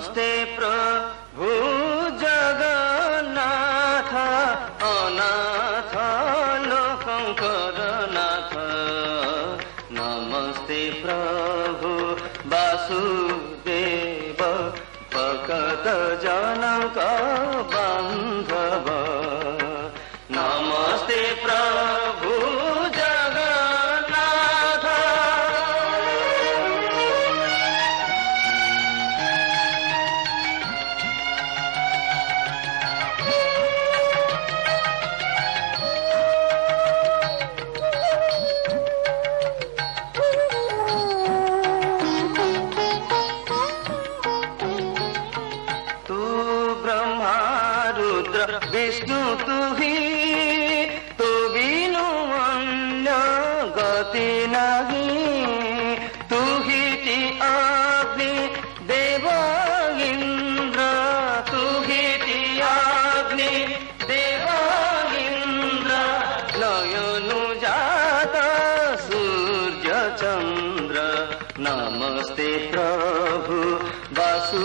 नमस्ते प्रभु जगन्नाथ अनाथ लोकंकरनाथ नमस्ते प्रभु वासुदेव भक्त जनक बान्धव नमस्ते प्रभु जगन्नाथ। तू ब्रह्मा रुद्र विष्णु तू ही तू बिनु अन्य गति नहीं तू ही ती अग्नि देव इंद्र तू ही ती अग्नि देव इंद्र नयनु जात सूर्य चंद्र नमस्ते प्रभु वासु